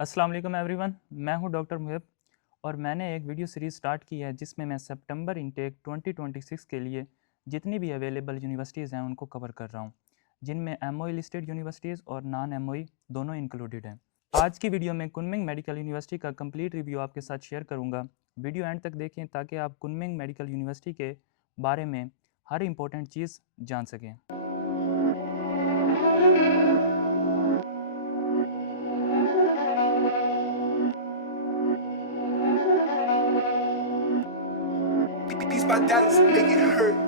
अस्सलाम वालेकुम एवरीवन, मैं हूं डॉक्टर मुहिब और मैंने एक वीडियो सीरीज़ स्टार्ट की है जिसमें मैं सितंबर इनटेक 2026 के लिए जितनी भी अवेलेबल यूनिवर्सिटीज़ हैं उनको कवर कर रहा हूं, जिनमें एमओई लिस्टेड यूनिवर्सिटीज़ और नॉन एमओई दोनों इंक्लूडेड हैं। आज की वीडियो में कुनमिंग मेडिकल यूनिवर्सिटी का कंप्लीट रिव्यू आपके साथ शेयर करूँगा। वीडियो एंड तक देखें ताकि आप कुनमिंग मेडिकल यूनिवर्सिटी के बारे में हर इंपॉर्टेंट चीज़ जान सकें। Beats by Dallas, make it hurt.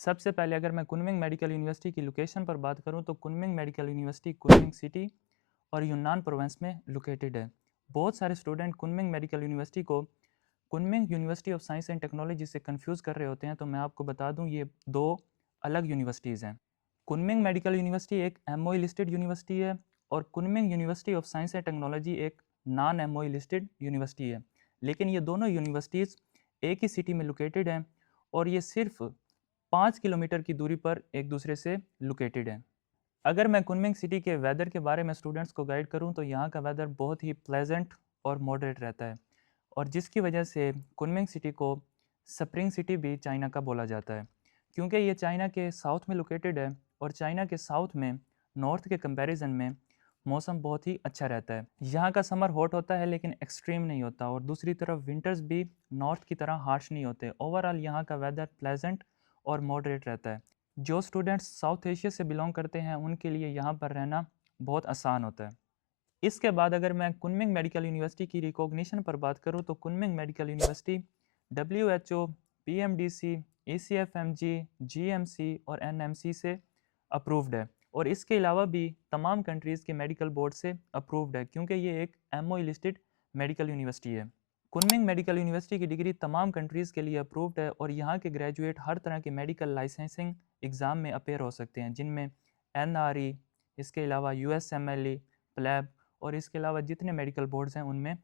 सबसे पहले अगर मैं कुनमिंग मेडिकल यूनिवर्सिटी की लोकेशन पर बात करूं तो Kunming medical university Kunming city और यूनान प्रोविंस में लोकेटेड है। बहुत सारे स्टूडेंट कुनमिंग मेडिकल यूनिवर्सिटी को Kunming university of science and technology से कंफ्यूज कर रहे होते हैं, तो मैं आपको बता दूं ये दो अलग यूनिवर्सिटीज़ हैं। कुनमिंग मेडिकल यूनिवर्सिटी एक एमओई लिस्टेड यूनिवर्सिटी है और Kunming university of science and technology एक नॉन एमओई लिस्टेड यूनिवर्सिटी है। लेकिन ये दोनों यूनिवर्सिटीज़ एक ही सिटी में लोकेटेड हैं और ये सिर्फ 5 किलोमीटर की दूरी पर एक दूसरे से लोकेटेड है। अगर मैं कुनमिंग सिटी के वेदर के बारे में स्टूडेंट्स को गाइड करूं तो यहाँ का वेदर बहुत ही प्लेजेंट और मॉडरेट रहता है और जिसकी वजह से कुनमिंग सिटी को स्प्रिंग सिटी भी चाइना का बोला जाता है, क्योंकि ये चाइना के साउथ में लोकेटेड है और चाइना के साउथ में नॉर्थ के कंपैरिजन में मौसम बहुत ही अच्छा रहता है। यहाँ का समर हॉट होता है लेकिन एक्सट्रीम नहीं होता और दूसरी तरफ विंटर्स भी नॉर्थ की तरह हार्श नहीं होते। ओवरऑल यहाँ का वेदर प्लेजेंट और मॉडरेट रहता है। जो स्टूडेंट्स साउथ एशिया से बिलोंग करते हैं उनके लिए यहाँ पर रहना बहुत आसान होता है। इसके बाद अगर मैं कुनमिंग मेडिकल यूनिवर्सिटी की रिकॉग्निशन पर बात करूँ तो Kunming medical university WHO, PMDC, ACFMG, GMC और NMC से अप्रूव्ड है और इसके अलावा भी तमाम कंट्रीज़ के मेडिकल बोर्ड से अप्रूव्ड है, क्योंकि ये एक MOE लिस्टेड मेडिकल यूनिवर्सिटी है। कुनमिंग मेडिकल यूनिवर्सिटी की डिग्री तमाम कंट्रीज़ के लिए अप्रूव्ड है और यहाँ के ग्रेजुएट हर तरह के मेडिकल लाइसेंसिंग एग्ज़ाम में अपेयर हो सकते हैं, जिनमें NRE, इसके अलावा USMLE, प्लैब और इसके अलावा जितने मेडिकल बोर्ड्स हैं उनमें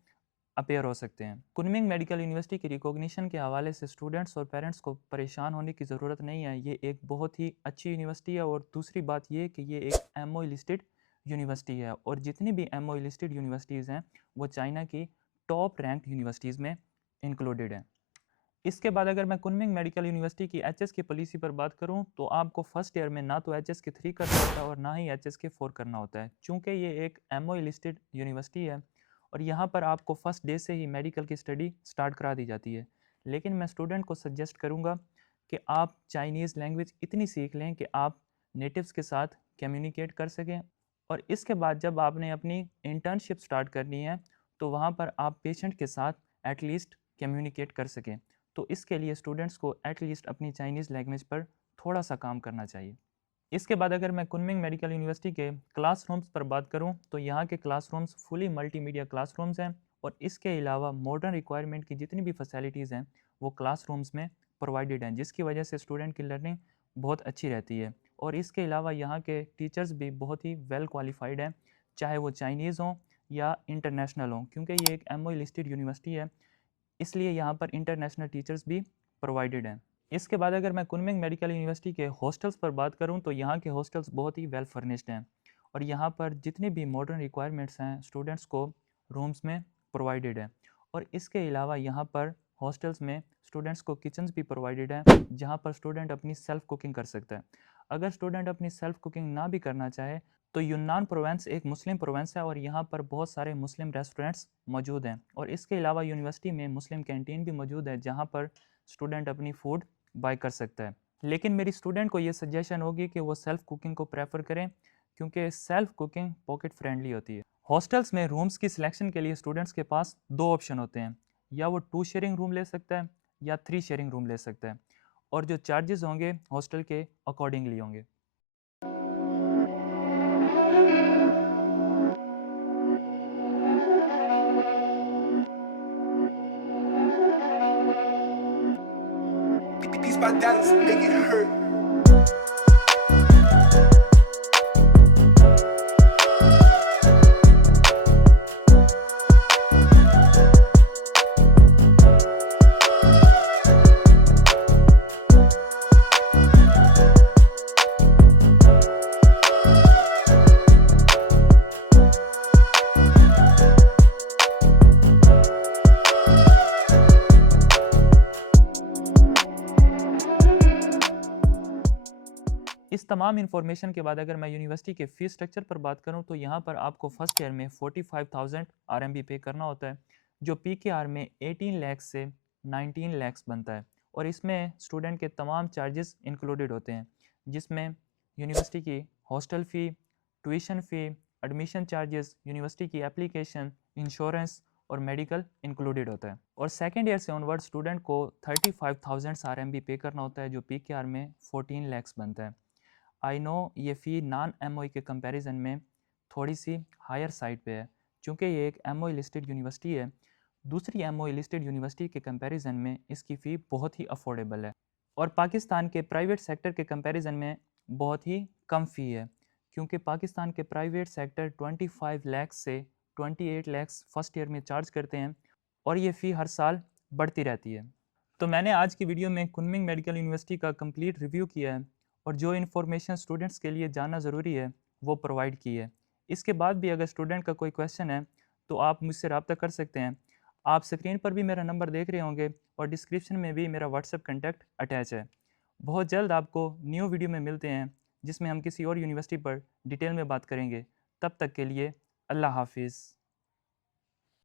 अपेयर हो सकते हैं। कुनमिंग मेडिकल यूनिवर्सिटी की रिकॉग्निशन के हवाले से स्टूडेंट्स और पेरेंट्स को परेशान होने की ज़रूरत नहीं है। ये एक बहुत ही अच्छी यूनिवर्सिटी है और दूसरी बात ये कि ये एक MOE लिस्टेड यूनिवर्सिटी है और जितनी भी MOE लिस्टेड यूनिवर्सिटीज़ हैं वो चाइना की टॉप रैंक यूनिवर्सिटीज़ में इंक्लूडेड हैं। इसके बाद अगर मैं कुनमिंग मेडिकल यूनिवर्सिटी की HS की पॉलिसी पर बात करूं तो आपको फर्स्ट ईयर में ना तो HSK 3 करना होता है और ना ही HSK 4 करना होता है, चूँकि ये एक MOE लिस्टेड यूनिवर्सिटी है और यहाँ पर आपको फर्स्ट डे से ही मेडिकल की स्टडी स्टार्ट करा दी जाती है। लेकिन मैं स्टूडेंट को सजेस्ट करूँगा कि आप चाइनीज़ लैंग्वेज इतनी सीख लें कि आप नेटिव्स के साथ कम्युनिकेट कर सकें और इसके बाद जब आपने अपनी इंटर्नशिप स्टार्ट करनी है तो वहाँ पर आप पेशेंट के साथ एटलीस्ट कम्युनिकेट कर सकें। तो इसके लिए स्टूडेंट्स को एटलीस्ट अपनी चाइनीज़ लैंग्वेज पर थोड़ा सा काम करना चाहिए। इसके बाद अगर मैं कुनमिंग मेडिकल यूनिवर्सिटी के क्लासरूम्स पर बात करूं तो यहाँ के क्लासरूम्स फुली मल्टीमीडिया क्लासरूम्स हैं और इसके अलावा मॉडर्न रिक्वायरमेंट की जितनी भी फैसिलिटीज़ हैं वो क्लासरूम्स में प्रोवाइडेड हैं, जिसकी वजह से स्टूडेंट की लर्निंग बहुत अच्छी रहती है। और इसके अलावा यहाँ के टीचर्स भी बहुत ही वेल क्वालिफाइड हैं, चाहे वो चाइनीज़ हों या इंटरनेशनल हों, क्योंकि ये एक MOE लिस्टेड यूनिवर्सिटी है इसलिए यहाँ पर इंटरनेशनल टीचर्स भी प्रोवाइडेड हैं। इसके बाद अगर मैं कुनमिंग मेडिकल यूनिवर्सिटी के हॉस्टल्स पर बात करूँ तो यहाँ के हॉस्टल्स बहुत ही वेल फर्निश्ड हैं और यहाँ पर जितनी भी मॉडर्न रिक्वायरमेंट्स हैं स्टूडेंट्स को रूम्स में प्रोवाइडेड है और इसके अलावा यहाँ पर हॉस्टल्स में स्टूडेंट्स को किचन्स भी प्रोवाइडेड हैं जहाँ पर स्टूडेंट अपनी सेल्फ कुकिंग कर सकता है। अगर स्टूडेंट अपनी सेल्फ कुकिंग ना भी करना चाहे तो यूनान प्रोवेंस एक मुस्लिम प्रोवेंस है और यहाँ पर बहुत सारे मुस्लिम रेस्टोरेंट्स मौजूद हैं और इसके अलावा यूनिवर्सिटी में मुस्लिम कैंटीन भी मौजूद है जहाँ पर स्टूडेंट अपनी फ़ूड बाय कर सकता है। लेकिन मेरी स्टूडेंट को ये सजेशन होगी कि वो सेल्फ कुकिंग को प्रेफर करें, क्योंकि सेल्फ कुकिंग पॉकेट फ्रेंडली होती है। हॉस्टल्स में रूम्स की सिलेक्शन के लिए स्टूडेंट्स के पास दो ऑप्शन होते हैं, या वो 2 शेयरिंग रूम ले सकता है या 3 शेयरिंग रूम ले सकता है और जो चार्जेस होंगे हॉस्टल के अकॉर्डिंगली होंगे। by Dallas, make it hurt. इस तमाम इन्फॉर्मेशन के बाद अगर मैं यूनिवर्सिटी के फ़ीस स्ट्रक्चर पर बात करूं तो यहाँ पर आपको फर्स्ट ईयर में 45,000 RMB पे करना होता है, जो PKR में 18 लाख से 19 लाख बनता है। और इसमें स्टूडेंट के तमाम चार्जेस इंक्लूडेड होते हैं, जिसमें यूनिवर्सिटी की hostel fee, tuition fee, admission charges, university की एप्लीकेशन, इंश्योरेंस और मेडिकल इंक्लूडेड होता है। और सेकेंड ईयर से ऑनवर्ड स्टूडेंट को 35,000 RMB पे करना होता है, जो PKR में 14 लाख बनता है। आई नो ये फ़ी नॉन MOE के कंपैरिजन में थोड़ी सी हायर साइड पे है, क्योंकि ये एक MOE लिस्टेड यूनिवर्सिटी है। दूसरी MOE लिस्टेड यूनिवर्सिटी के कंपैरिजन में इसकी फ़ी बहुत ही अफोर्डेबल है और पाकिस्तान के प्राइवेट सेक्टर के कंपैरिजन में बहुत ही कम फ़ी है, क्योंकि पाकिस्तान के प्राइवेट सेक्टर 25 लाख से 28 लाख फर्स्ट ईयर में चार्ज करते हैं और ये फ़ी हर साल बढ़ती रहती है। तो मैंने आज की वीडियो में कुनमिंग मेडिकल यूनिवर्सिटी का कंप्लीट रिव्यू किया है और जो इन्फॉर्मेशन स्टूडेंट्स के लिए जानना ज़रूरी है वो प्रोवाइड की है। इसके बाद भी अगर स्टूडेंट का कोई क्वेश्चन है तो आप मुझसे रब्ता कर सकते हैं। आप स्क्रीन पर भी मेरा नंबर देख रहे होंगे और डिस्क्रिप्शन में भी मेरा व्हाट्सएप कंटेक्ट अटैच है। बहुत जल्द आपको न्यू वीडियो में मिलते हैं, जिसमें हम किसी और यूनिवर्सिटी पर डिटेल में बात करेंगे। तब तक के लिए अल्लाह हाफिज़।